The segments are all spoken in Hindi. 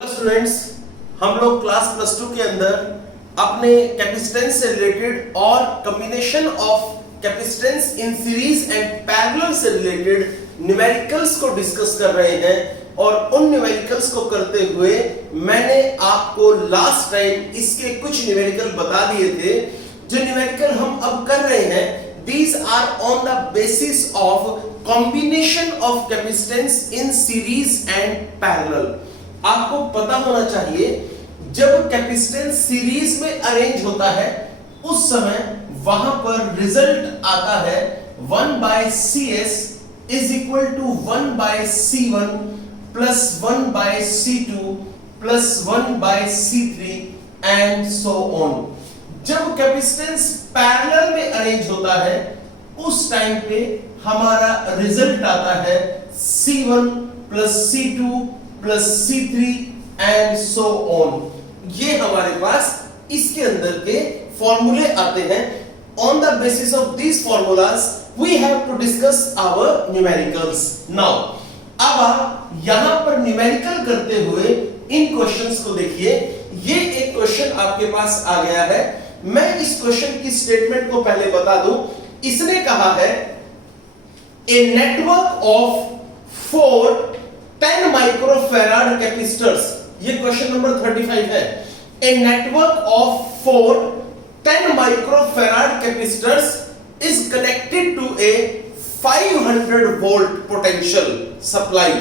स्टूडेंट्स, हम लोग क्लास प्लस टू के अंदर अपने कैपेसिटेंस से रिलेटेड और combination of capacitance in series and parallel से रिलेटेड न्यूमेरिकल्स को डिस्कस कर रहे हैं। और उन न्यूमेरिकल्स को करते हुए मैंने आपको लास्ट टाइम इसके कुछ न्यूमेरिकल बता दिए थे। जो न्यूमेरिकल हम अब कर रहे हैं, these are on the basis of combination of capacitance in series and parallel। आपको पता होना चाहिए जब कैपेसिटेंस सीरीज में अरेंज होता है उस समय वहां पर रिजल्ट आता है 1/cs is equal to 1/c1 plus 1/c2 plus 1/c3 and so on। जब कैपेसिटेंस पैरेलल में अरेंज होता है उस टाइम पे हमारा रिजल्ट आता है c1 plus c2 plus c3 and so on। ये हमारे पास इसके अंदर के फॉर्मूले आते हैं। On the basis of these formulas we have to discuss our numericals now। अब आप यहां पर न्यूमेरिकल करते हुए इन क्वेश्चंस को देखिए। ये एक क्वेश्चन आपके पास आ गया है। मैं इस क्वेश्चन की स्टेटमेंट को पहले बता दूं। इसने कहा है a network of 4 10 microfarad capacitors. ये क्वेश्चन नंबर 35 है। A network of 4 10 microfarad capacitors is connected to a 500 volt potential supply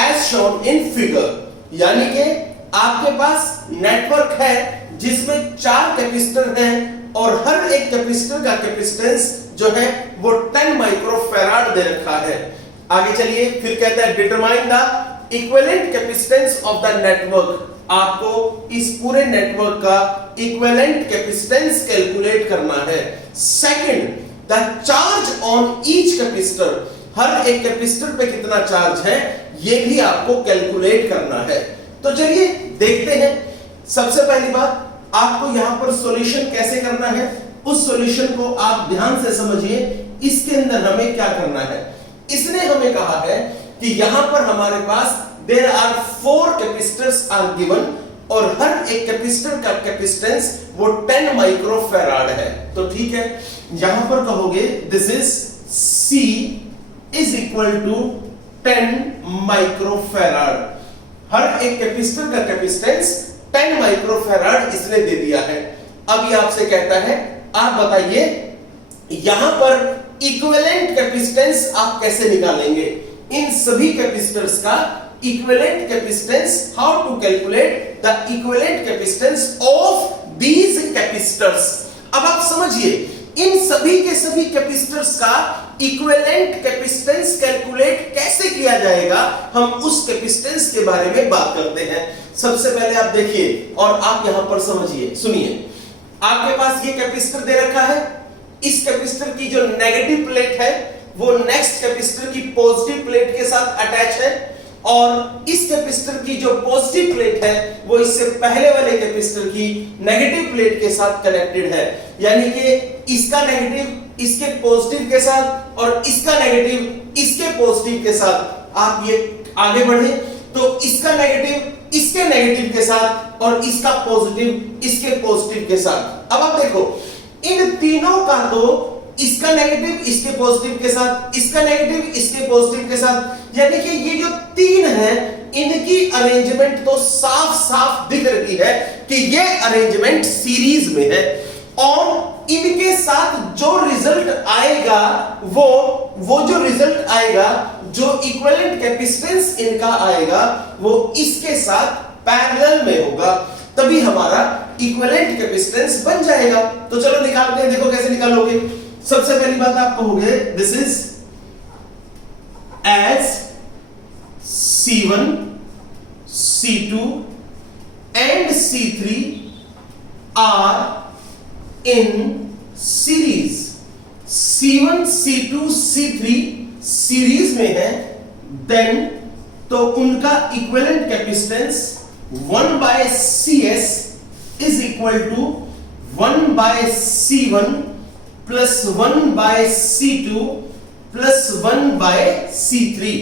as shown in figure. यानी कि आपके पास नेटवर्क है जिसमें 4 कैपेसिटर हैं और हर एक कैपेसिटर का कैपेसिटेंस जो है वो 10 माइक्रोफैराड दे रखा है। आगे चलिए, फिर कहता है determine the equivalent capacitance of the network. आपको इस पूरे नेटवर्क का इक्विवेलेंट कैपेसिटेंस कैलकुलेट करना है। Second, the charge on each capacitor. हर एक कैपेसिटर पे कितना चार्ज है ये भी आपको कैलकुलेट करना है। तो चलिए देखते हैं। सबसे पहली बात, आपको यहां पर सॉल्यूशन कैसे करना है उस सॉल्यूशन को आप ध्यान से समझिए। इसके अंदर हमें क्या करना है। इसने हमें कहा है कि यहां पर हमारे पास there are 4 capacitors are given और हर एक कैपेसिटर का कैपेसिटेंस वो 10 माइक्रोफैराड है। तो ठीक है, यहां पर कहोगे this is C is equal to 10 microfarad. हर एक कैपेसिटर का कैपेसिटेंस 10 माइक्रोफैराड इसने दे दिया है। अब ये आपसे कहता है आप बताइए यहां पर इक्विवेलेंट कैपेसिटेंस आप कैसे निकालेंगे। इन सभी कैपेसिटर्स का equivalent capacitance, how to calculate the equivalent capacitance of these capacitors. अब आप समझिए इन सभी के सभी कैपेसिटर्स का इक्विवेलेंट कैपेसिटेंस कैलकुलेट कैसे किया जाएगा, हम उस कैपेसिटेंस के बारे में बात करते हैं। सबसे पहले आप देखिए और आप यहां पर समझिए, सुनिए। आपके पास ये कैपेसिटर दे रखा है। इस कैपेसिटर की जो नेगेटिव प्लेट है वो नेक्स्ट कैपेसिटर की पॉजिटिव प्लेट के साथ अटैच है और इस कैपेसिटर की जो पॉजिटिव प्लेट है वो इससे पहले वाले कैपेसिटर की नेगेटिव प्लेट के साथ कनेक्टेड है। यानी कि इसका नेगेटिव इसके पॉजिटिव के साथ और इसका नेगेटिव इसके पॉजिटिव के साथ। आप ये आगे बढ़े तो इसका नेगेटिव इसके नेगेटिव के साथ और इसका पॉजिटिव इसके पॉजिटिव के साथ। अब आप देखो इन तीनों का तो इसका नेगेटिव इसके पॉजिटिव के साथ, इसका नेगेटिव इसके पॉजिटिव के साथ, यानी कि ये जो तीन है इनकी अरेंजमेंट तो साफ साफ दिख रही है कि ये अरेंजमेंट सीरीज में है और इनके साथ जो रिजल्ट आएगा वो जो रिजल्ट आएगा, जो इक्विवेलेंट कैपेसिटेंस इनका आएगा वो इसके साथ पैरेलल में होगा, तभी हमारा इक्विवेलेंट कैपेसिटेंस बन जाएगा। तो चलो निकालते हैं, देखो कैसे निकालोगे। सबसे पहली बात आप कहोगे this is as C1 C2 and C3 are in series. C1 C2 C3 series में है, देन तो उनका equivalent capacitance 1/cs is equal to 1/c1 plus 1/c2 plus 1/c3।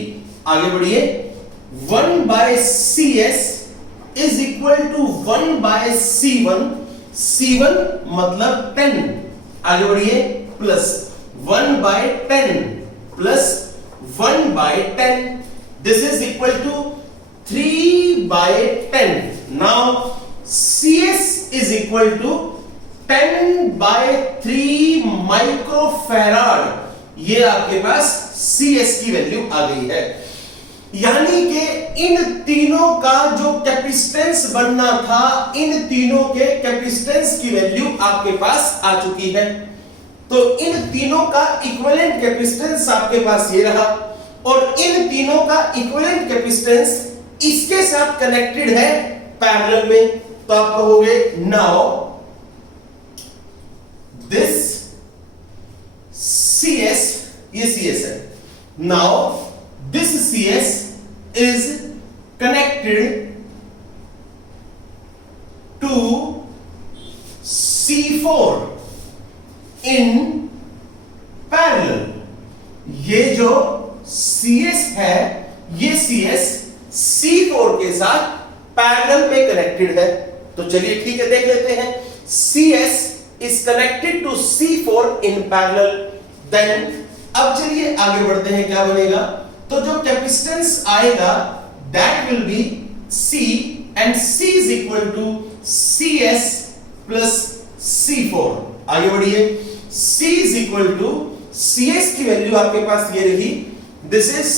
आगे बढ़िए, 1/cs is equal to 1 by C1, C1 मतलब 10, आगे बढ़िए, plus 1 by 10 plus 1 by 10, this is equal to 3 by 10. Now CS is equal to 10 by 3 microfarad. ये आपके पास CS की वैल्यू आ गई है. यानी कि इन तीनों का जो कैपेसिटेंस बनना था, इन तीनों के कैपेसिटेंस की वैल्यू आपके पास आ चुकी है. तो इन तीनों का इक्विवेलेंट कैपेसिटेंस आपके पास ये रहा, और इन तीनों का इक्विवेलेंट कैपेसिटेंस इसके साथ कनेक्टेड है पैरेलल में. तो आप कहोगे नाउ दिस CS, ये CS है, now this CS is connected to C4 in parallel. ये जो CS है, ये CS C4 के साथ पैरेलल में कनेक्टेड है. तो चलिए ठीक है, देख लेते हैं. CS is connected to C4 in parallel. Then अब चलिए आगे बढ़ते हैं, क्या बनेगा. तो जो कैपेसिटेंस आएगा that will be C, and C is equal to CS plus C4. आगे बढ़िए. C is equal to CS की वैल्यू आपके पास ये रही, this is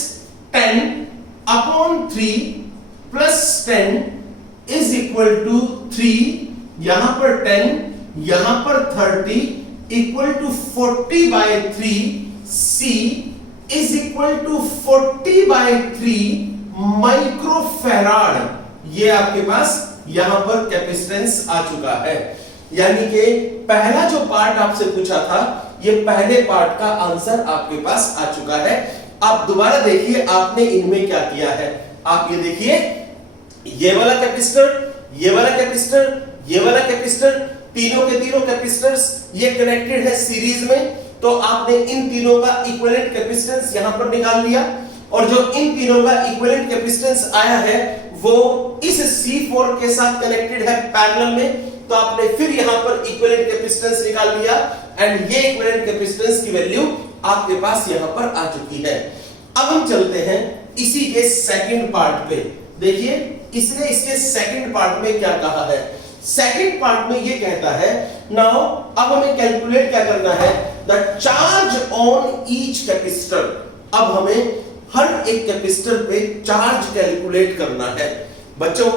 10 upon 3 plus 10 is equal to 3, यहां पर 10, यहां पर 30, equal to 40 by 3. C is equal to 40 by 3 microfarad. ये आपके पास यहां पर कैपेसिटेंस आ चुका है. यानी कि पहला जो पार्ट आपसे पूछा था, ये पहले पार्ट का आंसर आपके पास आ चुका है. आप दोबारा देखिए आपने इनमें क्या किया है. आप ये देखिए, ये वाला कैपेसिटर, ये वाला कैपेसिटर, ये वाला कैपेसिटर, तीनों के तीनों कैपेसिटर्स ये कनेक्टेड है सीरीज में. तो आपने इन तीनों का इक्विवेलेंट कैपेसिटेंस यहां पर निकाल लिया, और जो इन तीनों का इक्विवेलेंट कैपेसिटेंस आया है वो इस C4 के साथ कनेक्टेड है पैरेलल में. तो आपने फिर यहां पर इक्विवेलेंट कैपेसिटेंस निकाल लिया, एंड ये इक्विवेलेंट कैपेसिटेंस की वैल्यू आपके पास यहां पर आ चुकी है. अब हम चलते हैं इसी के सेकंड पार्ट पे. देखिए इसने इसके सेकंड पार्ट में क्या कहा है. सेकंड पार्ट में ये कहता है, नाउ अब हमें कैलकुलेट क्या करना है, the charge on each capacitor. अब हमें हर एक कैपेसिटर पे चार्ज कैलकुलेट करना है. बच्चों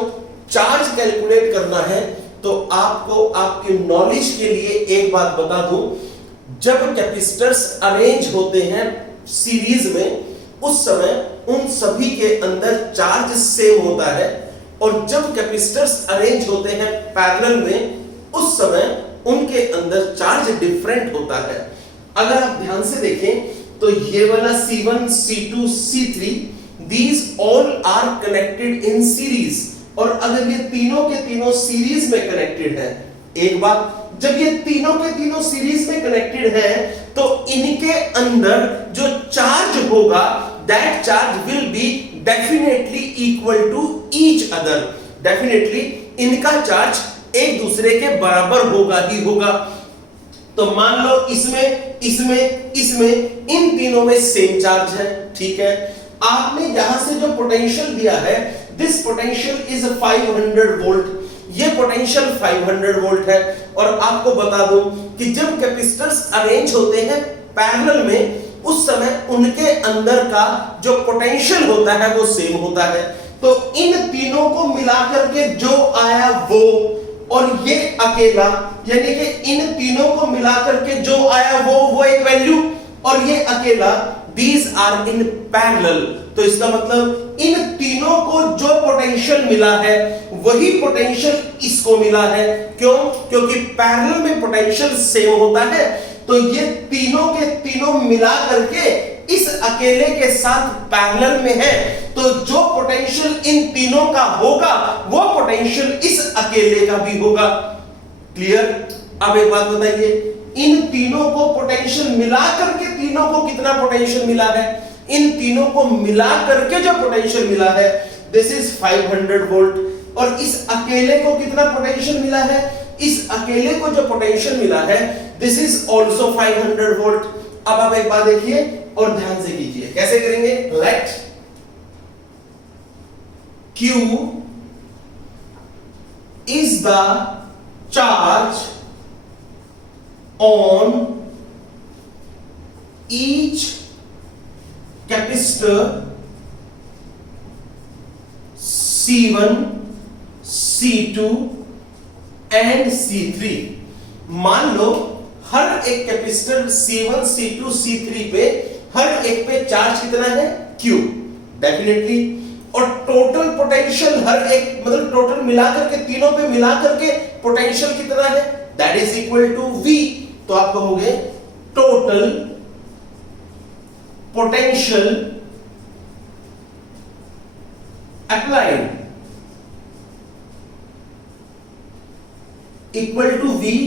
चार्ज कैलकुलेट करना है तो आपको आपके नॉलेज के लिए एक बात बता दूं, जब कैपेसिटर्स अरेंज होते हैं सीरीज में, उस समय उन सभी के अंदर चार्ज सेम होता है, और जब कैपेसिटर्स अरेंज होते हैं पैरेलल में, उस समय उनके अंदर चार्ज डिफरेंट होता है. अगर आप ध्यान से देखें तो ये वाला C1, C2, C3, these all are connected in series. और अगर ये तीनों के तीनों सीरीज में कनेक्टेड है, एक बात, जब ये तीनों के तीनों सीरीज में कनेक्टेड है तो इनके अंदर जो चार्ज होगा, that charge will be definitely equal to each other. Definitely इनका चार्ज एक दूसरे के बराबर होगा ही होगा. तो मान लो इसमें, इसमें, इसमें, इन तीनों में सेम चार्ज है. ठीक है, आपने यहां से जो पोटेंशियल दिया है, दिस पोटेंशियल इज 500 वोल्ट. ये पोटेंशियल 500 वोल्ट है. और आपको बता दूं कि जब कैपेसिटर्स अरेंज होते हैं पैरेलल में, उस समय उनके अंदर का जो पोटेंशियल होता है वो सेम होता है. तो इन तीनों को मिलाकर के जो आया वो, और ये अकेला, यानी कि इन तीनों को मिलाकर के जो आया वो एक वैल्यू, और ये अकेला, these are in parallel. तो इसका मतलब इन तीनों को जो पोटेंशियल मिला है वही पोटेंशियल इसको मिला है. क्यों? क्योंकि पैरेलल में पोटेंशियल सेम होता है. तो ये तीनों के तीनों मिला करके इस अकेले के साथ पैरेलल में है, तो जो पोटेंशियल इन तीनों का होगा वो पोटेंशियल इस अकेले का भी होगा. क्लियर? अब एक बात बताइए, इन तीनों को पोटेंशियल मिला करके तीनों को कितना पोटेंशियल मिला है? इन तीनों को मिला करके जो पोटेंशियल मिला है, दिस इज 500 वोल्ट. और इस अकेले को कितना पोटेंशियल मिला है, इस अकेले को जो पोटेंशियल मिला है दिस इज ऑल्सो 500 वोल्ट। अब आप एक बात देखिए और ध्यान से कीजिए, कैसे करेंगे, late Q is the charge on each capacitor C1, C2 and C3। मान लो हर एक कैपेसिटर C1, C2, C3 पे हर एक पे चार्ज कितना है, Q डेफिनेटली, और टोटल पोटेंशियल हर एक मतलब टोटल मिलाकर के तीनों पे मिलाकर के पोटेंशियल कितना है, that is equal to V। तो आप कहोगे total potential applied equal to V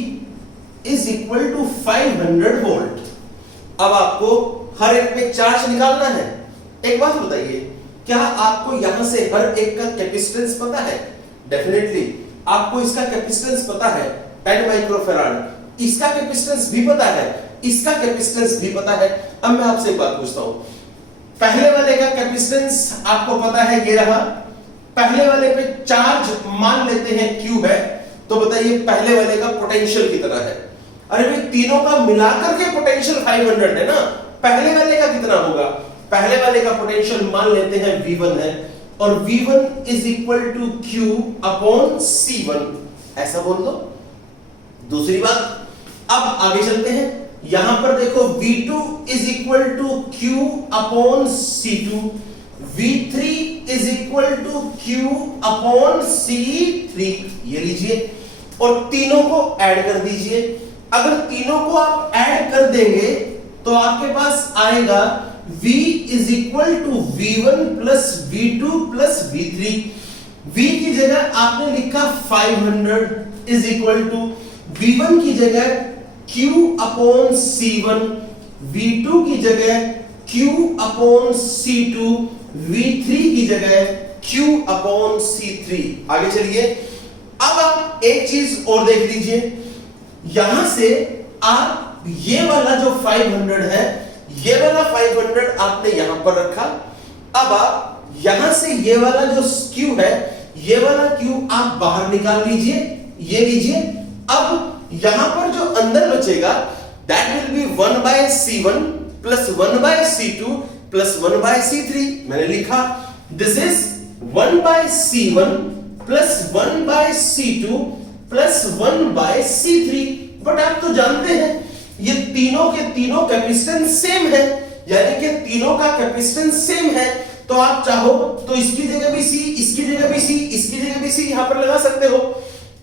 is equal to 500 volt. अब आपको हर एक में चार्ज निकालना है। एक बात बताइए, क्या आपको यहां से हर एक का कैपेसिटेंस पता है? डेफिनेटली आपको इसका कैपेसिटेंस पता है 10 माइक्रोफैराड, इसका कैपेसिटेंस भी पता है, इसका कैपेसिटेंस भी पता है। अब मैं आपसे एक बात पूछता हूं, पहले वाले का कैपेसिटेंस आपको पता है, ये रहा। पहले वाले पे चार्ज मान लेते हैं Q है, तो बताइए पहले वाले का पोटेंशियल कितना है? अरे भाई तीनों का मिलाकर के पोटेंशियल 500 है ना, पहले वाले का कितना होगा? पहले वाले का पोटेंशियल मान लेते हैं V1 है, और V1 is equal to Q upon C1, ऐसा बोल दो। दूसरी बात, अब आगे चलते हैं, यहां पर देखो V2 is equal to Q upon C2, V3 is equal to Q upon C3, ये लीजिए और तीनों को ऐड कर दीजिए। अगर तीनों को आप ऐड कर देंगे तो आपके पास आएगा V is equal to V1 plus V2 plus V3। V की जगह आपने लिखा 500 इज इक्वल टू V1 की जगह Q अपॉन C1, V2 की जगह Q अपॉन C2, V3 की जगह Q अपॉन C3। आगे चलिए, अब आप एक चीज और देख लीजिए, यहां से आप ये वाला जो 500 है, ये वाला 500 आपने यहां पर रखा। अब आप यहां से ये वाला जो Q है, ये वाला Q आप बाहर निकाल लीजिए, ये लीजिए। अब यहां पर जो अंदर बचेगा that will be 1 by C1 plus 1 by C2 plus 1 by C3। मैंने लिखा this is 1 by C1 plus 1 by C2 plus 1 by C3। But आप तो जानते हैं ये तीनों के तीनों कैपेसिटेंस सेम है, यानी कि तीनों का कैपेसिटेंस सेम है। तो आप चाहो तो इसकी जगह भी C, इसकी जगह भी C, इसकी जगह भी C यहां पर लगा सकते हो।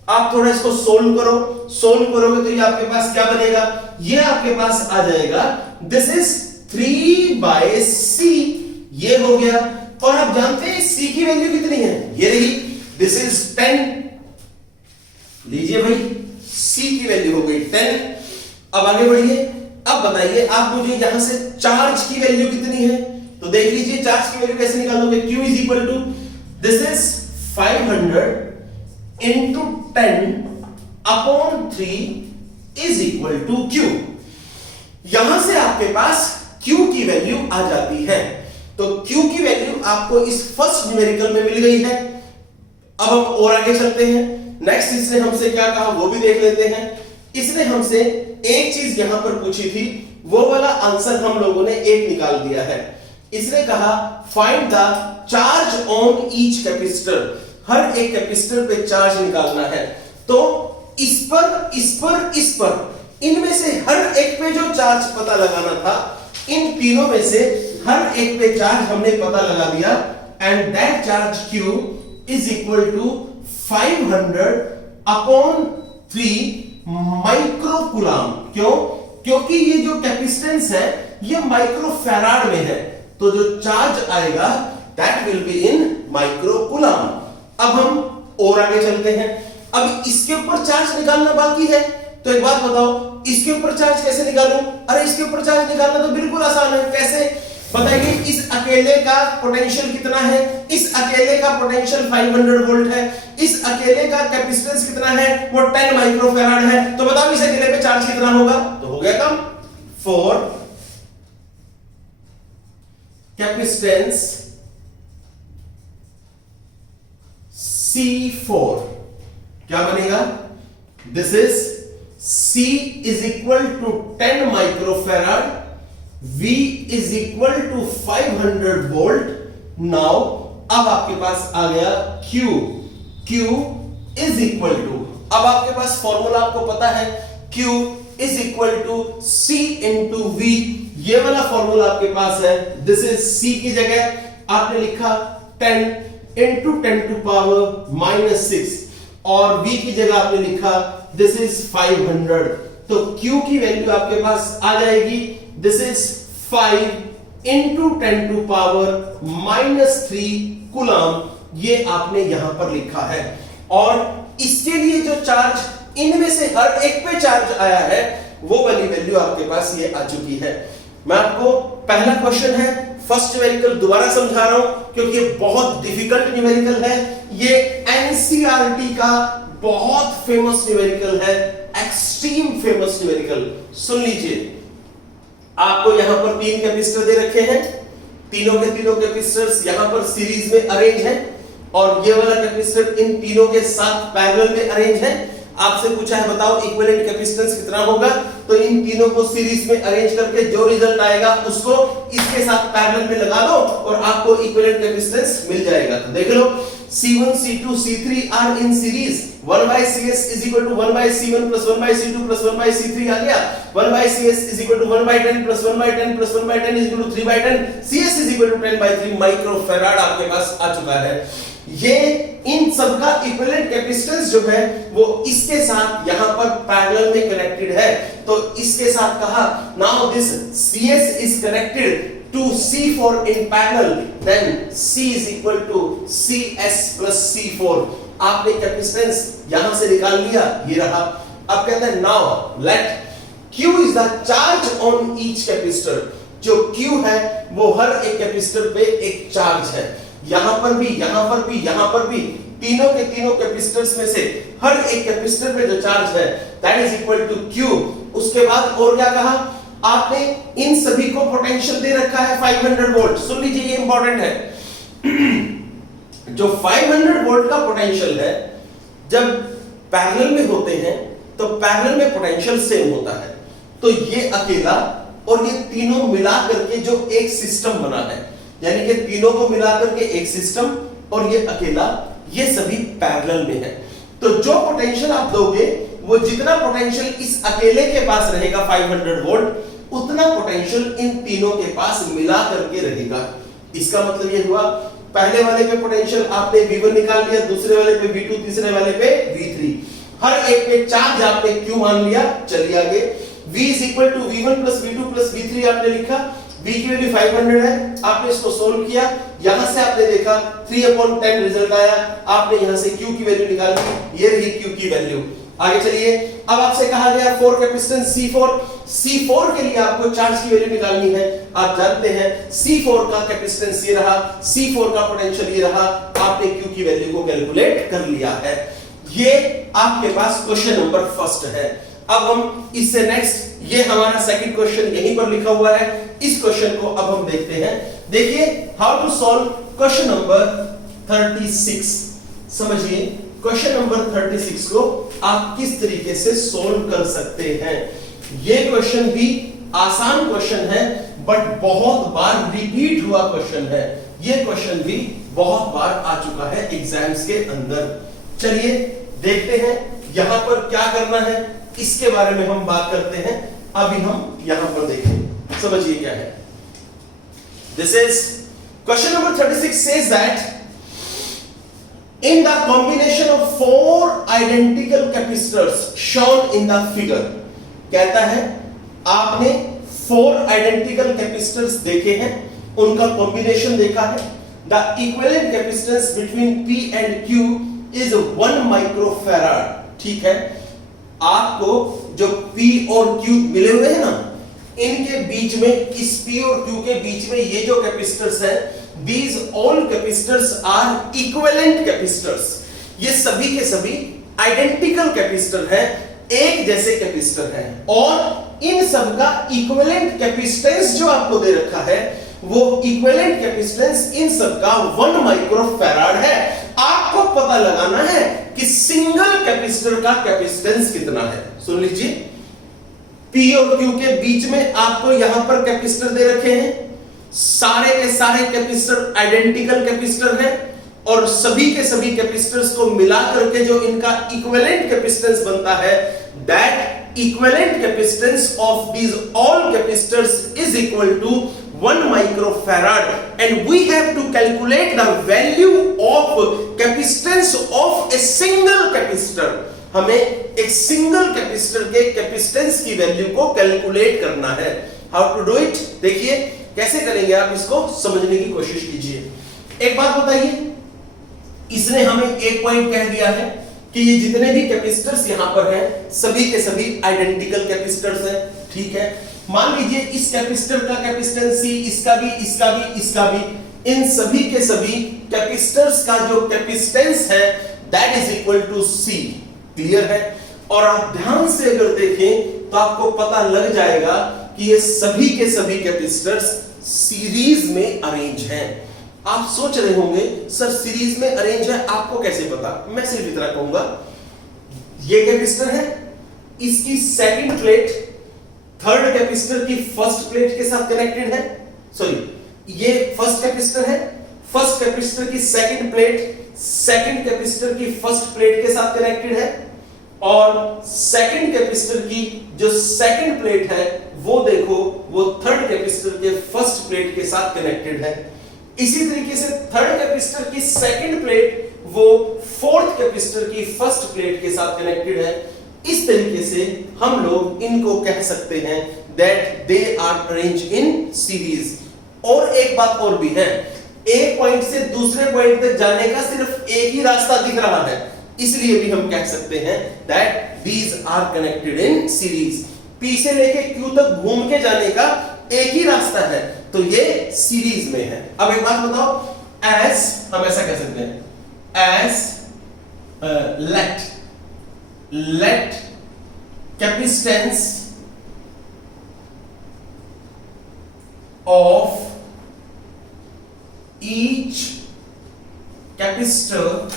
आप थोड़ा इसको सोल्व करो, सोल्व करोगे तो ये आपके पास क्या बनेगा, ये आपके पास आ जाएगा दिस इज 3 बाय C, ये हो गया। और आप जानते हैं C की वैल्यू कितनी है, ये रही, दिस इज 10। लीजिए भाई C की वैल्यू हो गई 10। अब आगे बढ़िए, अब बताइए आप मुझे यहां से चार्ज की वैल्यू कितनी है, तो देख लीजिए चार्ज की वैल्यू कैसे निकालोगे। Q is equal to this is 500 into 10 upon 3 is equal to Q। यहां से आपके पास Q की वैल्यू आ जाती है। तो Q की वैल्यू आपको इस फर्स्ट न्यूमेरिकल में मिल गई है। अब हम और आगे चलते हैं, नेक्स्ट इसने हमसे क्या कहा वो भी देख लेते हैं। इसने हमसे एक चीज यहां पर पूछी थी, वो वाला आंसर हम लोगों ने एक निकाल दिया है। इसने कहा find the charge on each capacitor, हर एक कैपेसिटर पे चार्ज निकालना है। तो इस पर इनमें से हर एक पे जो चार्ज पता लगाना था, इन तीनों में से हर एक पे चार्ज हमने पता लगा दिया, and that charge Q is equal to 500 upon 3 microcoulomb. क्यों? क्योंकि ये जो कैपेसिटेंस है ये माइक्रोफैराड में है, तो जो चार्ज आएगा that will be in microcoulomb. अब हम और आगे चलते हैं, अब इसके ऊपर चार्ज निकालना बाकी है। तो एक बात बताओ, इसके ऊपर चार्ज कैसे निकालूं? अरे इसके ऊपर चार्ज निकालना तो बिल्कुल आसान है। कैसे? बताइए इस अकेले का पोटेंशियल कितना है? इस अकेले का पोटेंशियल 500 वोल्ट है, इस अकेले का कैपेसिटेंस कितना है? वो 10 माइक्रोफैराड है। तो बताओ इस अकेले पे चार्ज कितना होगा? तो हो गया कम 4 कैपेसिटेंस C4 क्या बनेगा? This is C is equal to 10 microfarad, V is equal to 500 volt. Now अब आपके पास आ गया Q, Q is equal to, अब आपके पास फॉर्मूला आपको पता है, Q is equal to C into V, ये वाला फॉर्मूला आपके पास है। दिस इज C की जगह आपने लिखा 10 इंटू 10 टू पावर माइनस 6 और V की जगह आपने लिखा दिस इज 500। तो Q की वैल्यू आपके पास आ जाएगी, this is 5 into 10 to power minus 3 coulomb, ये आपने यहां पर लिखा है। और इसके लिए जो चार्ज इनमें से हर एक पे चार्ज आया है वो वाली वैल्यू आपके पास ये आ चुकी है। मैं आपको पहला क्वेश्चन है फर्स्ट न्यूमेरिकल दोबारा समझा रहा हूं क्योंकि ये बहुत डिफिकल्ट न्यूमेरिकल है, ये एनसीईआरटी का बहुत फेमस न्यूमेरिकल है, एक्सट्रीम फेमस न्यूमेरिकल। सुन लीजिए, आपको यहां पर 3 कैपेसिटर दे रखे हैं, तीनों के तीनों कैपेसिटर्स यहां पर सीरीज में अरेंज है और ये वाला कैपेसिटर इन तीनों के साथ पैरेलल में अरेंज है। आपसे पूछा है बताओ इक्विवेलेंट कैपेसिटेंस कितना होगा, तो इन तीनों को सीरीज में अरेंज करके जो रिजल्ट आएगा उसको इसके साथ पैरेलल में लगा दो और आपको इक्विवेलेंट कैपेसिटेंस मिल जाएगा। तो देख लो C1 C2 C3 are in series, 1/CS is equal to 1/C1 plus 1/C2 plus 1/C3 आ गया, 1/CS is equal to 1/10 plus 1/10 plus 1/10 is equal to 3/10, CS is equal to 10/3 microfarad आपके पास आ चुका है। ये इन सब का इक्विवेलेंट कैपेसिटेंस जो है वो इसके साथ यहां पर पैरेलल में कनेक्टेड है, तो इसके साथ कहा now this CS is connected to C4 in parallel, then C is equal to CS plus C4। आपने कैपेसिटेंस यहां से निकाल लिया, ये रहा। अब कहते हैं now let Q is the charge on each capacitor, जो Q है वो हर एक कैपेसिटर पे एक चार्ज है, यहां पर भी यहां पर भी यहां पर भी, तीनों के तीनों कैपेसिटर्स में से हर एक कैपेसिटर पे जो चार्ज है that is equal to Q। उसके बाद और क्या कहा आपने, इन सभी को पोटेंशियल दे रखा है 500 वोल्ट। सुन लीजिए ये इंपॉर्टेंट है। जो 500 वोल्ट का पोटेंशियल है जब पैरेलल में होते हैं तो पैरेलल में पोटेंशियल सेम होता है, तो ये अकेला और ये तीनों मिला करके जो एक सिस्टम बना है, यानी कि तीनों को मिलाकर के एक सिस्टम और ये अकेला, ये सभी पैरेलल में है। तो जो पोटेंशियल आप दोगे वो जितना पोटेंशियल इस अकेले के पास रहेगा 500 वोल्ट, उतना पोटेंशियल इन तीनों के पास मिला करके रहेगा। इसका मतलब ये हुआ पहले वाले पे पोटेंशियल आपने V1 निकाल लिया, दूसरे वाले पे V2, तीसरे वाले पे V3, हर एक पे चार्ज आपने Q मान लिया। चलिए आगे, V is equal to V1 plus V2 plus V3 आपने लिखा, V की वैल्यू 500 है, आपने इसको सोल्व किया, यहां से आपने देखा 3/10 रिजल्ट आया, आपने यहां से Q की वैल्यू निकाली, ये रही Q की वैल्यू। आगे चलिए, अब आपसे कहा गया 4 कैपेसिटेंस C4 के लिए आपको चार्ज की वैल्यू निकालनी है। आप जानते हैं C4 का कैपेसिटेंस ये रहा, C4 का पोटेंशियल ये रहा, आपने Q की वैल्यू को कैलकुलेट कर लिया है। ये आपके पास क्वेश्चन नंबर फर्स्ट है। अब हम इससे नेक्स्ट, ये हमारा सेकंड क्वेश्चन यहीं पर लिखा हुआ है, इस क्वेश्चन को अब हम देखते हैं। देखिए how to solve question number 36। समझिए क्वेश्चन नंबर 36 को आप किस तरीके से सॉल्व कर सकते हैं। ये क्वेश्चन भी आसान क्वेश्चन है बट बहुत बार रिपीट हुआ क्वेश्चन है, ये क्वेश्चन भी बहुत बार आ चुका है एग्जाम्स के अंदर। चलिए देखते हैं यहां पर क्या करना है, इसके बारे में हम बात करते हैं। अभी हम यहां पर देखें, समझिए क्या है। This is question number 36 says that in the combination of 4 identical capacitors shown in the figure, कहता है आपने 4 identical capacitors देखे हैं, उनका कॉम्बिनेशन देखा है। The equivalent capacitance between P and Q is 1 microfarad। ठीक है, आपको जो P और Q मिले हुए हैं ना, इनके बीच में, इस P और Q के बीच में ये जो कैपेसिटर्स हैं, these all capacitors are equivalent capacitors. ये सभी के सभी आइडेंटिकल कैपेसिटर हैं, एक जैसे कैपेसिटर हैं, और इन सब का इक्विवेलेंट कैपेसिटेंस जो आपको दे रखा है, वो इक्विवेलेंट कैपेसिटेंस इन सब का 1 माइक्रोफैराड है। आपको पता लगाना है कि सिंगल कैपेसिटर का कैपेसिटेंस कितना है। सुन लीजिए, P और Q के बीच में आपको यहां पर कैपेसिटर दे रखे हैं, सारे के सारे कैपेसिटर आइडेंटिकल कैपेसिटर हैं, और सभी के सभी कैपेसिटर्स को मिला करके जो इनका इक्विवेलेंट कैपेसिटेंस बनता है, that equivalent capacitance of these all capacitors is equal to 1 microfarad, and we have to calculate the value of capacitance of a single capacitor. हमें एक सिंगल कैपेसिटर के कैपेसिटेंस की वैल्यू को कैलकुलेट करना है। हाउ टू डू इट, देखिए कैसे करेंगे आप, इसको समझने की कोशिश कीजिए। एक बात बताइए, इसने हमें एक पॉइंट कह दिया है कि ये जितने भी कैपेसिटर्स यहां पर हैं, सभी के सभी आइडेंटिकल कैपेसिटर्स हैं, ठीक है। मान लीजिए इस कैपेसिटर का कैपेसिटेंस C, इसका भी, इसका भी, इसका भी, इन सभी के सभी कैपेसिटर्स का जो कैपेसिटेंस है that is equal to C। Clear है? और आप ध्यान से अगर देखें तो आपको पता लग जाएगा कि ये सभी के सभी कैपेसिटर्स सीरीज में अरेंज हैं। आप सोच रहे होंगे सर सीरीज में अरेंज है, आपको कैसे पता? मैं सिर्फ इतना कहूंगा, ये कैपेसिटर है, इसकी सेकंड प्लेट थर्ड कैपेसिटर की फर्स्ट प्लेट के साथ कनेक्टेड है। सॉरी, ये फर्स्ट कैपेसिटर है, फर्स्ट कैपेसिटर की सेकंड प्लेट सेकंड कैपेसिटर की फर्स्ट प्लेट के साथ कनेक्टेड है, और सेकंड कैपेसिटर की जो सेकंड प्लेट है वो देखो, वो थर्ड कैपेसिटर के फर्स्ट प्लेट के साथ कनेक्टेड है। इसी तरीके से थर्ड कैपेसिटर की सेकंड प्लेट वो फोर्थ कैपेसिटर की फर्स्ट प्लेट के साथ कनेक्टेड है। इस तरीके से हम लोग इनको कह सकते हैं that they are arrange in series. और एक बात और भी है, एक पॉइंट से दूसरे पॉइंट तक जाने का सिर्फ एक ही रास्ता दिख रहा है, इसलिए भी हम कह सकते हैं that these are connected in series. P से लेके Q तक घूम के जाने का एक ही रास्ता है, तो ये सीरीज में है। अब एक बात बताओ, एज हम ऐसा कह सकते हैं, as let capacitance of each capacitor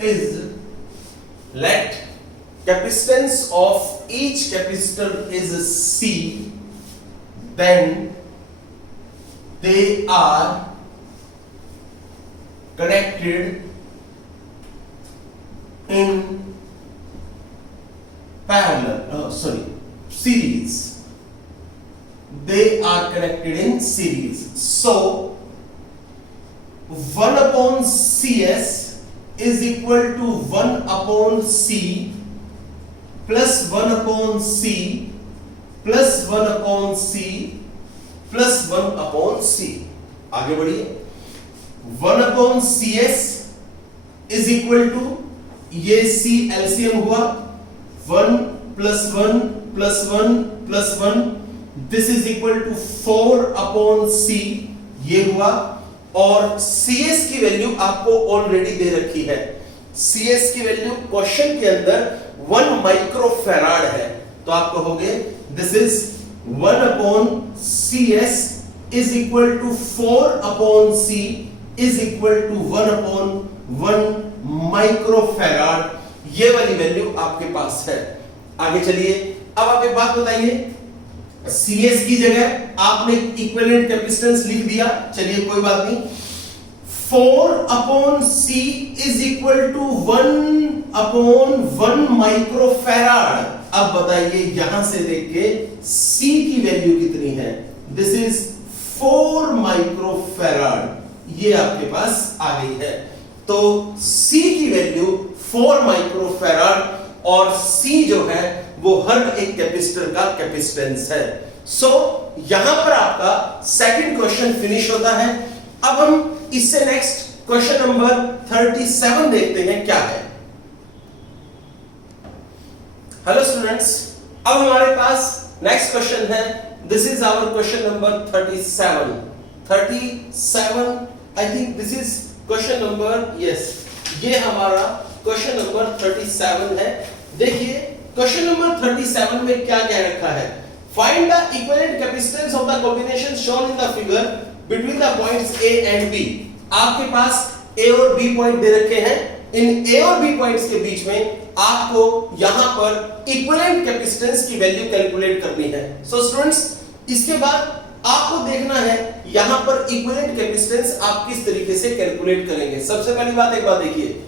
is, let capacitance of each capacitor is C, then they are connected in parallel, series. They are connected in series. So 1 upon CS is equal to 1 upon C plus 1 upon C plus 1 upon C plus 1 upon C. आगे बढ़िए, 1 upon CS is equal to, ये C एलसीएम हुआ, 1 plus 1 plus 1 plus 1, this is equal to 4 upon C, ये हुआ। और CS की वैल्यू आपको ऑलरेडी दे रखी है, CS की वैल्यू क्वेश्चन के अंदर 1 माइक्रोफैराड है, तो आप कहोगे this is 1 upon CS is equal to 4 upon C is equal to 1 upon 1 microfarad. ये वाली वैल्यू आपके पास है। आगे चलिए, अब आप एक बात बताइए, CS की जगह आपने इक्विवेलेंट कैपेसिटेंस लिख दिया, चलिए कोई बात नहीं, 4 upon C is equal to 1 upon 1 microfarad. अब बताइए यहां से देख के C की वैल्यू कितनी है, दिस इज 4 माइक्रोफैराड, ये आपके पास आ गई है। तो C की वैल्यू 4 माइक्रोफैराड, और C जो है वो हर एक कैपेसिटर का कैपेसिटेंस है। सो यहां पर आपका सेकंड क्वेश्चन फिनिश होता है। अब हम इससे नेक्स्ट क्वेश्चन नंबर 37 देखते हैं क्या है। हेलो स्टूडेंट्स, अब हमारे पास नेक्स्ट क्वेश्चन है, this is our question number 37 I think this is question number, yes ये हमारा क्वेश्चन नंबर 37 है। देखिए क्वेश्चन नंबर 37 में क्या कह रखा है, find the equivalent capacitance of the combination shown in the figure between the points A and B। आपके पास A और B पॉइंट दे रखे हैं, इन A और B पॉइंट्स के बीच में आपको यहां पर इक्विवेलेंट कैपेसिटेंस की वैल्यू कैलकुलेट करनी है। सो स्टूडेंट्स, इसके बाद आपको देखना है यहां पर इक्विवेलेंट कैपेसिटेंस आप किस तरीके से कैलकुलेट करेंगे। सबसे पहली बात, एक बात देखिए,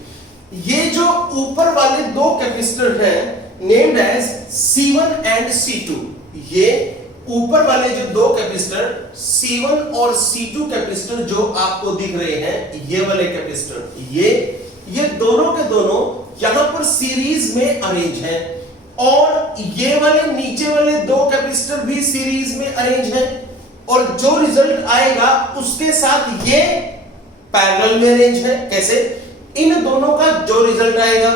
ये जो ऊपर वाले दो कैपेसिटर हैं named as C1 and C2, ये ऊपर वाले जो दो कैपेसिटर C1 और C2 कैपेसिटर जो आपको दिख रहे हैं, ये वाले कैपेसिटर, ये दोनों के दोनों यहां पर सीरीज में अरेंज हैं, और ये वाले नीचे वाले दो कैपेसिटर भी सीरीज में अरेंज हैं, और जो रिजल्ट आएगा उसके साथ ये पैरेलल में अरेंज है। कैसे? इन दोनों का जो रिजल्ट आएगा,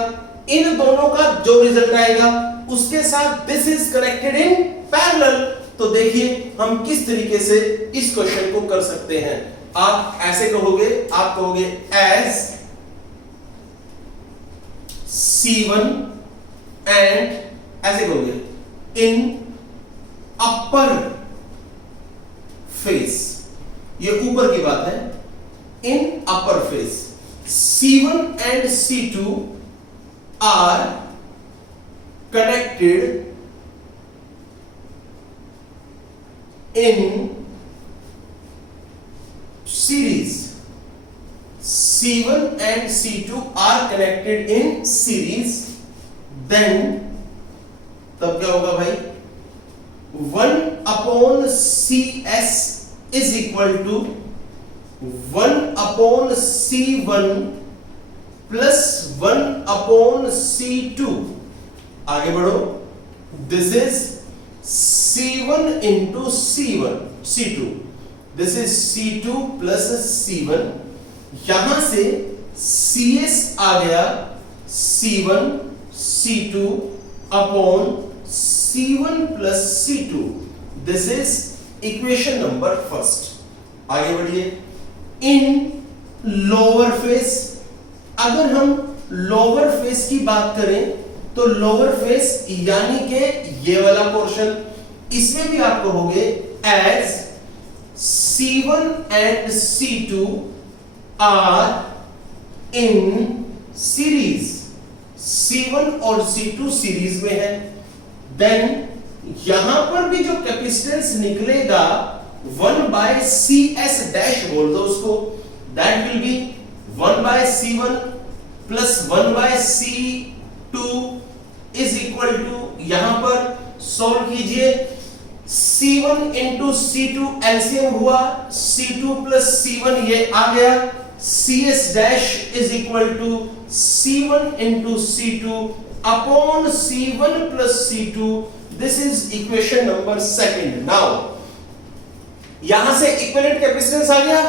इन दोनों का जो रिजल्ट आएगा उसके साथ this is connected in parallel. तो देखिए हम किस तरीके से इस क्वेश्चन को कर सकते हैं। आप ऐसे कहोगे, आप कहोगे एज C1 एंड ऐसे कहोगे इन अपर फेस, ये ऊपर की बात है, in upper face C1 and C2 are connected in series. C1 and C2 are connected in series. Then तब क्या होगा भाई, 1/CS is equal to 1/C1 plus 1/C2। आगे बढ़ो, this is C1 into C2, this is C2 plus C1। यहां से CS आ गया C1 C2 upon C1 plus C2, this is equation number first. आगे बढ़िए, इन लोअर फेस, अगर हम लोअर फेस की बात करें तो लोअर फेस यानी कि ये वाला पोर्शन, इसमें भी आप कहोगे as C1 and C2 are in series, C1 और C2 सीरीज में है। देन यहां पर भी जो कैपेसिटेंस निकलेगा 1/CS डैश बोल दो उसको, that will be 1/C1 plus 1/C2 is equal to, यहां पर सॉल्व कीजिए, C1 इंटू C2 एलसीएम हुआ, C2 प्लस C1 ये आ गया, CS dash is equal to C1 into C2 upon C1 plus C2, this is equation number second. Now यहां से इक्विवेलेंट कैपेसिटेंस आ गया,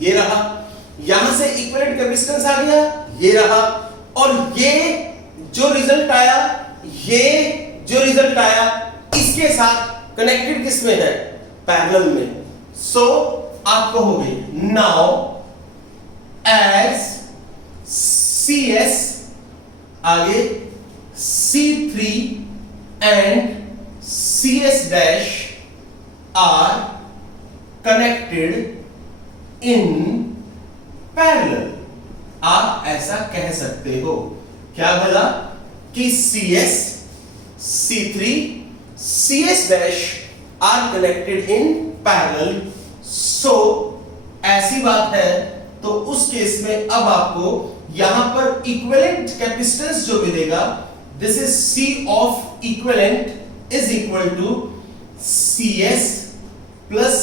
ये रहा, यहां से इक्विवेलेंट कैपेसिटेंस आ गया, ये रहा, और ये जो रिजल्ट आया, ये जो रिजल्ट आया इसके साथ कनेक्टेड किस में है, पैरेलल में। सो आप कहोगे नाउ एज CS आगे C3 and CS dash are connected in parallel. आप ऐसा कह सकते हो, क्या बोला कि CS, C3, CS dash are connected in parallel. So ऐसी बात है तो उस केस में अब आपको यहां पर इक्विवेलेंट कैपेसिटेंस जो मिलेगा, this is C of equivalent is equal to CS plus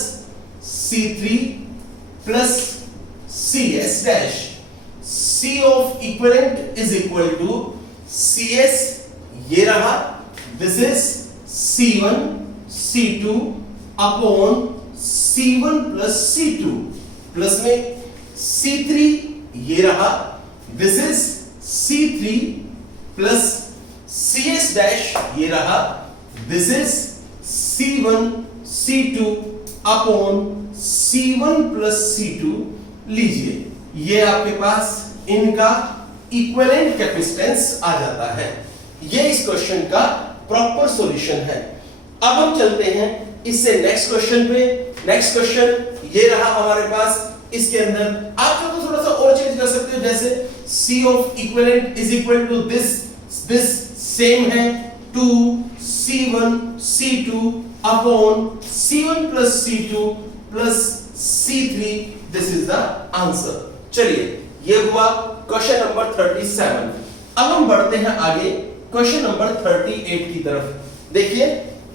C3 plus CS dash. C of equivalent is equal to CS, ये रहा, this is C1 C2 upon C1 plus C2 plus में C3 ये रहा, this is C3 plus CS dash ये रहा, this is C1 C2 upon C1 plus C2। लीजिए ये आपके पास इनका इक्विवेलेंट कैपेसिटेंस आ जाता है। ये इस क्वेश्चन का प्रॉपर सॉल्यूशन है। अब हम चलते हैं इससे नेक्स्ट क्वेश्चन पे। नेक्स्ट क्वेश्चन ये रहा हमारे पास। इसके अंदर आप तो थोड़ा सा और चेंज कर सकते हो, जैसे C of equivalent is equal to this same है 2 C1 C2 upon C1 plus C2 plus C3। This is the answer. चलिए ये हुआ क्वेश्चन नंबर 37। अब हम बढ़ते हैं आगे क्वेश्चन नंबर 38 की तरफ। देखिए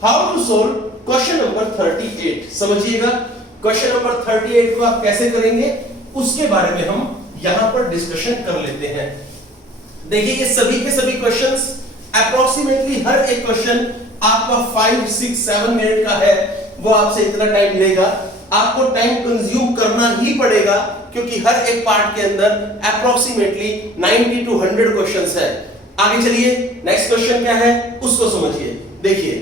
how to solve question number 38। समझिएगा क्वेश्चन नंबर 38 को आप कैसे करेंगे उसके बारे में हम यहां पर डिस्कशन कर लेते हैं। देखिए ये सभी के सभी क्वेश्चंस अप्रोक्सीमेटली हर एक क्वेश्चन आपका 5, 6, 7 मिनट का है। वो आपसे इतना टाइम लेगा, आपको टाइम कंज्यूम करना ही पड़ेगा, क्योंकि हर एक पार्ट के अंदर अप्रोक्सीमेटली 90 to 100 क्वेश्चंस है। आगे चलिए नेक्स्ट क्वेश्चन क्या है उसको समझिए। देखिए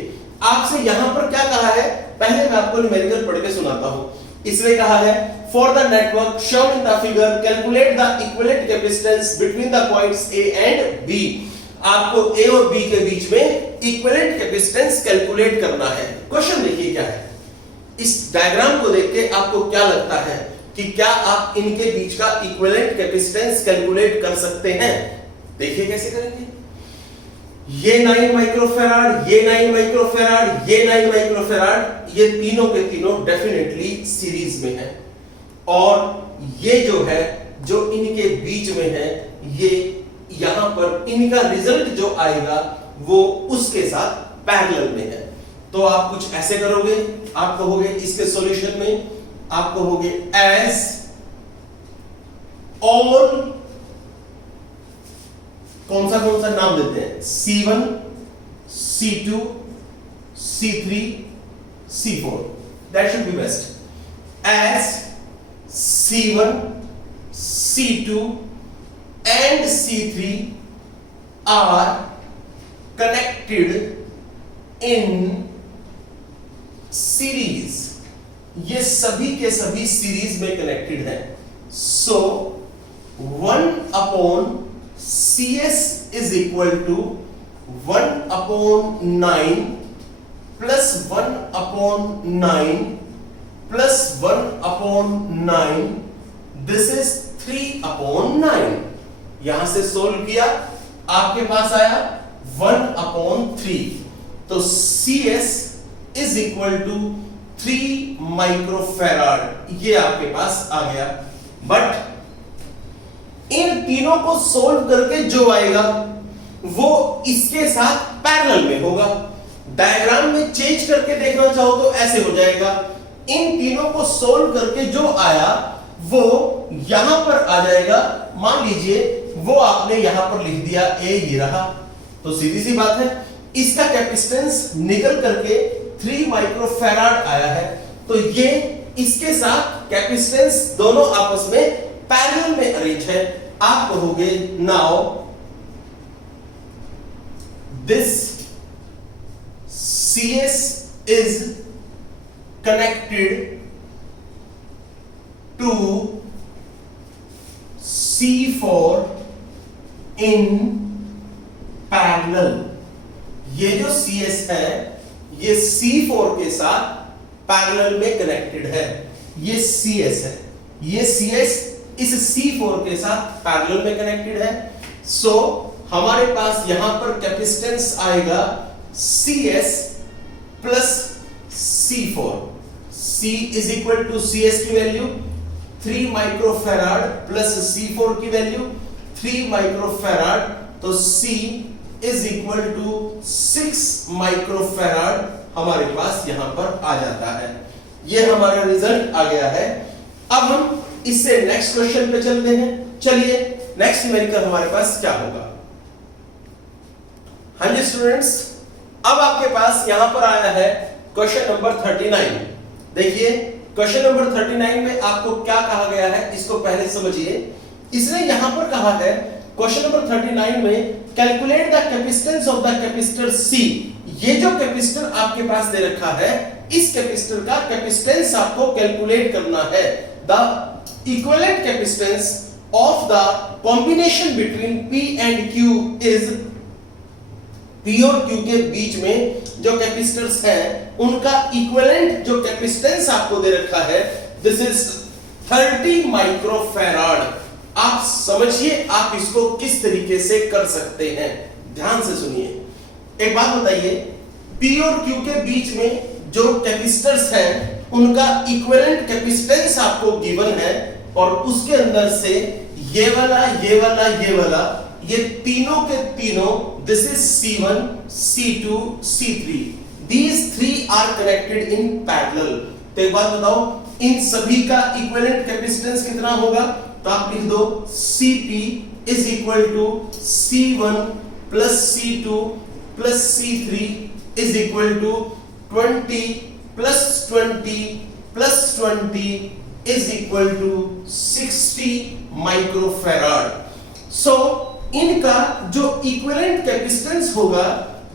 आपसे यहां पर क्या कहा है, पहले मैं आपको न्यूमेरिकल पढ़ के सुनाता हूं। इसमें कहा है for the network shown in the figure calculate the equivalent capacitance between the points A and B। आपको A और B के बीच में इक्विवेलेंट कैपेसिटेंस कैलकुलेट करना है। क्वेश्चन देखिए क्या है। इस डायग्राम को देख के आपको क्या लगता है कि क्या आप इनके बीच का इक्विवेलेंट कैपेसिटेंस कैलकुलेट कर सकते हैं? देखिए कैसे करेंगे। ये 9 माइक्रोफैराड, ये 9 माइक्रोफैराड, ये 9 माइक्रोफैराड, ये तीनों के तीनों डेफिनेटली सीरीज में है। और ये जो है जो इनके बीच में है, ये यहां पर इनका रिजल्ट जो आएगा वो उसके साथ पैरेलल में है। तो आप कुछ ऐसे करोगे, आप कहोगे इसके सॉल्यूशन में आप कहोगे एज ऑल, कौन सा नाम देते हैं, C1 C2 C3 C4। That should be best. As C1 C2 and C3 are connected in series। ये सभी के सभी सीरीज में कनेक्टेड है। सो 1 upon CS is equal to 1 upon 9 plus 1 upon 9 plus 1 upon 9। This is 3 upon 9। यहां से सोल्व किया, आपके पास आया 1 upon 3। तो CS is equal to 3 microfarad ये आपके पास आ गया। बट इन तीनों को सोल्व करके जो आएगा वो इसके साथ पैरेलल में होगा। डायग्राम में चेंज करके देखना चाहो तो ऐसे हो जाएगा। इन तीनों को सोल्व करके जो आया वो यहां पर आ जाएगा। मान लीजिए वो आपने यहां पर लिख दिया A, ये रहा, तो सीधी सी बात है इसका कैपेसिटेंस निकल करके 3 माइक्रोफैराड आया है। तो ये इसके साथ कैपेसिटेंस दोनों आपस में पैरेलल में अरेंज है। आप कहोगे now this CS is connected to C4 in parallel। ये जो CS है ये C4 के साथ पैरेलल में कनेक्टेड है। ये CS है, ये CS इस C4 के साथ पैरेलल में कनेक्टेड है। सो हमारे पास यहां पर कैपेसिटेंस आएगा CS plus C4। C is equal to CS की वैल्यू 3 माइक्रोफैराड प्लस C4 की वैल्यू 3 माइक्रोफैराड, तो C is equal to 6 microfarad हमारे पास यहां पर आ जाता है। ये हमारा रिजल्ट आ गया है। अब हम इससे नेक्स्ट क्वेश्चन पे चलते हैं। चलिए नेक्स्ट न्यूमेरिकल हमारे पास क्या होगा। हाँ जी स्टूडेंट्स, अब आपके पास यहां पर आया है क्वेश्चन नंबर 39। देखिए क्वेश्चन नंबर 39 में आपको क्या कहा गया है इसको पहले समझिए। इसने यहां पर कहा है क्वेश्चन नंबर 39 में calculate the capacitance of the capacitor C। ये जो कैपेसिटर आपके पास दे रखा है, इस कैपेसिटर का कैपेसिटेंस आपको कैलकुलेट करना है। The equivalent capacitance of the combination between P and Q is, P और Q के बीच में जो कैपेसिटर्स हैं उनका इक्विवेलेंट जो कैपेसिटेंस आपको दे रखा है, दिस इज 30 माइक्रोफैराड। आप समझिए आप इसको किस तरीके से कर सकते हैं, ध्यान से सुनिए। एक बात बताइए, P और Q के बीच में जो कैपेसिटर्स हैं उनका इक्विवेलेंट कैपेसिटेंस आपको गिवन है और उसके अंदर से ये वाला, ये वाला, ये वाला, ये तीनों के तीनों, this is C1, C2, C3, these three are connected in parallel। तो एक बात बताओ, इन सभी का इक्विवेलेंट कैपेसिटेंस कितना होगा? तो आप लिख दो Cp is equal to C1 plus C2 plus C3 is equal to 20 plus 20 plus 20 is equal to 60 microfarad. So इनका जो इक्विवेलेंट कैपेसिटेंस होगा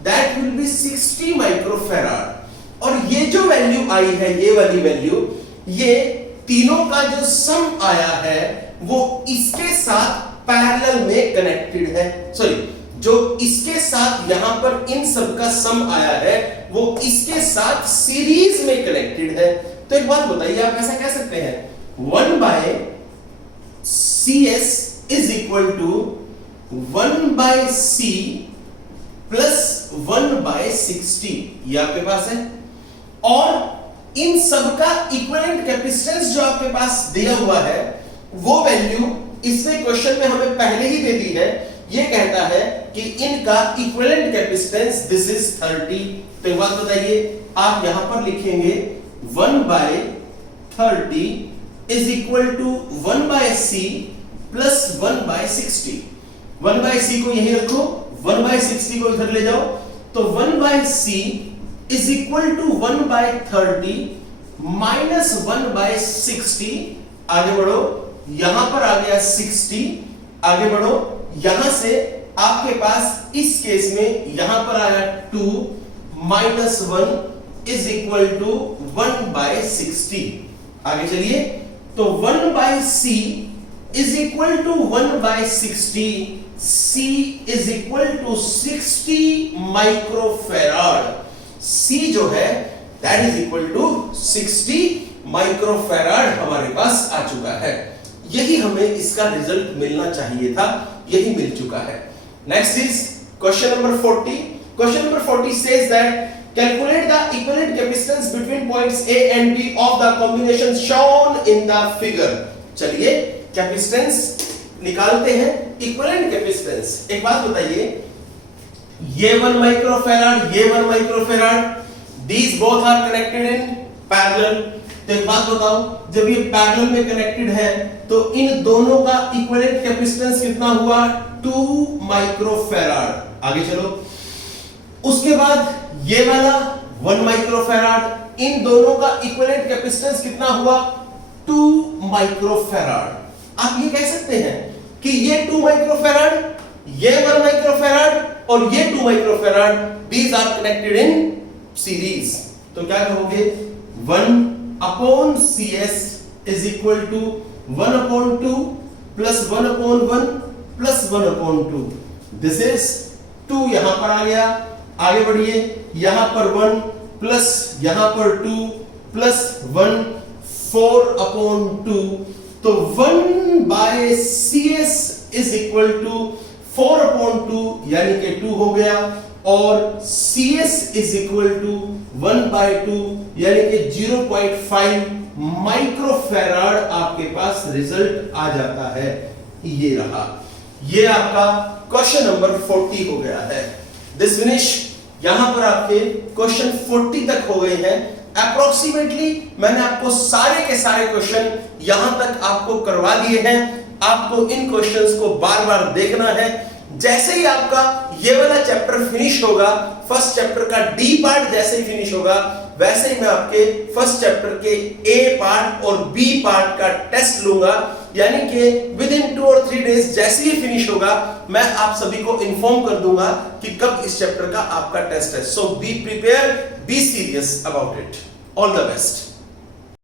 दैट विल बी 60 माइक्रोफैराड। और ये जो वैल्यू आई है, ये वाली वैल्यू, ये तीनों का जो सम आया है वो इसके साथ पैरेलल में कनेक्टेड है। सॉरी, जो इसके साथ यहां पर इन सब का सम आया है वो इसके साथ सीरीज में कनेक्टेड है। तो एक बात बताइए, आप ऐसा कह सकते हैं 1 by CS is equal to 1 by C plus 1 by 60, ये आपके पास है। और इन सबका इक्विवेलेंट कैपेसिटेंस जो आपके पास दिया हुआ है वो वैल्यू इसने क्वेश्चन में हमें पहले ही दे दी है। ये कहता है कि इनका इक्विवेलेंट कैपेसिटेंस दिस इज 30। तो एक बात बताइए, आप यहां पर लिखेंगे 1 by 30 is equal to 1 by C plus 1 by 60। 1 by C को यहीं रखो, 1 बाय 60 को इधर ले जाओ। तो 1 by C is equal to 1 by 30 minus 1 by 60। आगे बढ़ो, यहां पर आ गया 60, आगे बढ़ो, यहां से आपके पास इस केस में यहां पर आया 2 minus 1 is equal to 1 by 60। आगे चलिए, तो 1 by C is equal to 1 by 60, C is equal to 60 microfarad. C जो है that is equal to 60 microfarad हमारे पास आ चुका है। यही हमें इसका रिजल्ट मिलना चाहिए था, यही मिल चुका है। Next is question number 40। Question number 40 says that calculate the equivalent capacitance between points A and B of the combination shown in the figure. चलिए कैपेसिटेंस निकालते हैं, इक्विवेलेंट कैपेसिटेंस। एक बात बताइए, ये 1 माइक्रोफैराड, ये 1 microfarad, these both are connected in parallel। तो एक बात बताओ, जब ये पैरेलल में कनेक्टेड है तो इन दोनों का इक्विवेलेंट कैपेसिटेंस कितना हुआ? 2 माइक्रोफैराड। आगे चलो, उसके बाद ये वाला 1 माइक्रोफैराड, इन दोनों का इक्विवेलेंट कैपेसिटेंस कितना हुआ? 2 माइक्रोफैराड। आप ये कह सकते हैं कि ये 2 माइक्रोफैराड, ये 1 माइक्रोफैराड और ये 2 microfarad, these are connected in series। तो क्या कहोगे? 1 upon CS is equal to 1 upon 2 plus 1 upon 1 plus 1 upon 2। This is 2 यहां पर आ गया। आगे बढ़िए, यहां पर 1 प्लस यहां पर 2 प्लस 1, 4 अपॉन 2। तो 1 by CS is equal to 4 upon 2 यानी कि 2 हो गया, और CS is equal to 1 by 2 यानी कि 0.5 माइक्रोफैराड आपके पास रिजल्ट आ जाता है। ये रहा, ये आपका क्वेश्चन नंबर 40 हो गया है। दिस फिनिश, यहां पर आपके क्वेश्चन 40 तक हो गए हैं। अप्रोक्सीमेटली मैंने आपको सारे के सारे क्वेश्चन यहां तक आपको करवा दिए हैं। आपको इन क्वेश्चंस को बार बार देखना है। जैसे ही आपका ये वाला चैप्टर फिनिश होगा, फर्स्ट चैप्टर का डी पार्ट जैसे ही फिनिश होगा, वैसे ही मैं आपके फर्स्ट चैप्टर के ए पार्ट और बी पार्ट का टेस्ट लूंगा, यानी कि विद इन 2 और 3 डेज जैसे ही फिनिश होगा मैं आप सभी को इन्फॉर्म कर दूंगा कि कब इस चैप्टर का आपका टेस्ट है। So be prepare, be serious about it. All the best.